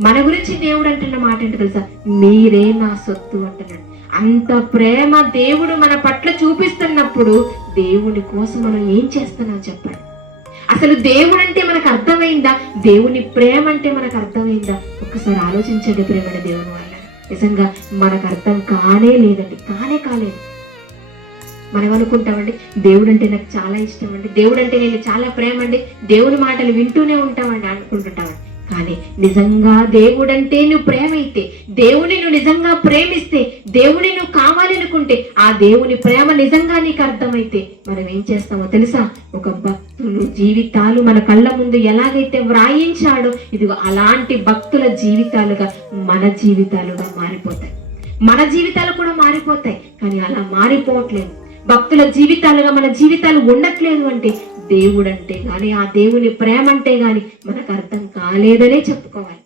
మన గురించి దేవుడు అంటున్న మాట ఏంటో తెలుసా? మీరే నా సొత్తు అంటున్నాడు. అంత ప్రేమ దేవుడు మన పట్ల చూపిస్తున్నప్పుడు దేవుని కోసం మనం ఏం చేస్తున్నాం చెప్పండి? అసలు దేవుడు అంటే మనకు అర్థమైందా? దేవుని ప్రేమ అంటే మనకు అర్థమైందా? ఒక్కసారి ఆలోచించండి ప్రేమని దేవుని వల్ల. నిజంగా మనకు అర్థం కానే లేదండి, కాలేదు. మనం అనుకుంటామండి దేవుడు అంటే నాకు చాలా ఇష్టం అండి, దేవుడు అంటే నేను చాలా ప్రేమ అండి, దేవుని మాటలు వింటూనే ఉంటామండి అనుకుంటుంటామండి. కానీ నిజంగా దేవుడంటే నువ్వు ప్రేమ అయితే, దేవుని నువ్వు నిజంగా ప్రేమిస్తే, దేవుని నువ్వు కావాలనుకుంటే, ఆ దేవుని ప్రేమ నిజంగా నీకు అర్థమైతే మనం ఏం చేస్తామో తెలుసా? ఒక భక్తులు జీవితాలు మన కళ్ళ ముందు ఎలాగైతే వ్రాయించాడో, ఇదిగో అలాంటి భక్తుల జీవితాలుగా మన జీవితాలుగా మారిపోతాయి. మన జీవితాలు కూడా మారిపోతాయి. కానీ అలా మారిపోవట్లేదు. భక్తుల జీవితాలుగా మన జీవితాలు ఉండట్లేదు అంటే దేవుడు అంటే గాని, ఆ దేవుని ప్రేమ అంటే గాని మనకు అర్థం కాలేదనే చెప్పుకోవాలి.